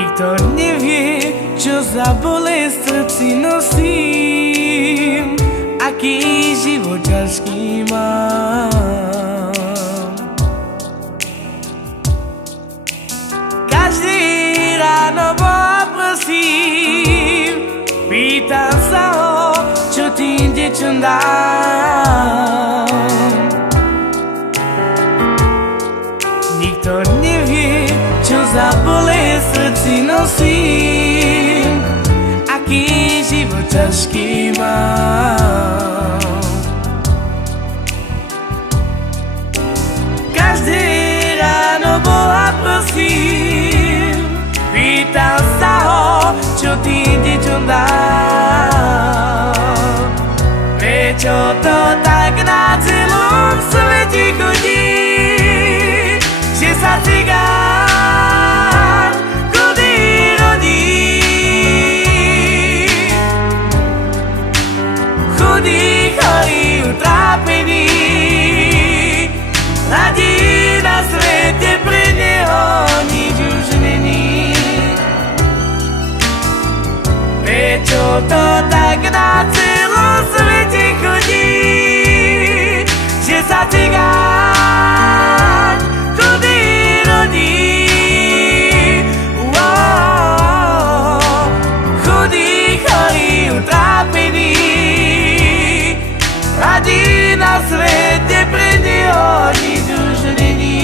Nikto nevie, čo za bolesť v srdci nosím, aký život ťažký mám. Každý ráno Boha prosím, pýtam sa ho, čo tým deťom dám. Nikto nevie, čo za bolesť v srdci nosím, aký život ťažký mám. Každé ráno Boha prosím, pýtam sa ho, čo tým deťom dám. Prečo to tak na celom svete chodí, že sa cigán chudý rodí? Chudý, chorý, utrápený, hľadí na svete, pre neho nič už není. Prečo to tak na celom svete chodí, že sa cigán chudý rodí? Chudý, chorý, utrápený, hľadí na svete, pre neho nič už není.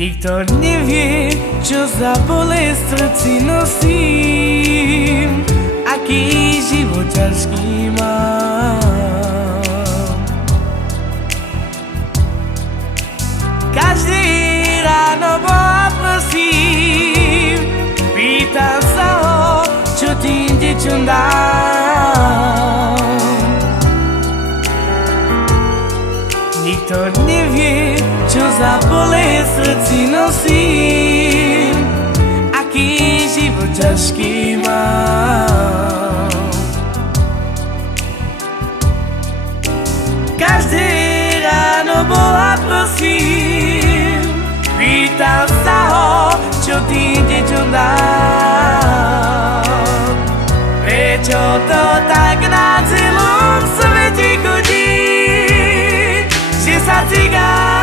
Nikto nevie, čo za bolesť v srdci nosím, aký život ťažký mám. Každé ráno Boha prosím, pýtam sa ho, čo tým deťom dám. Nikto nevie, čo za bolesť v srdci nosím, aký život ťažký mám. Každé ráno Boha prosím, pýtam sa ho, čo tým deťom dám. Prečo to tak na celom svete chodí, že sa cigán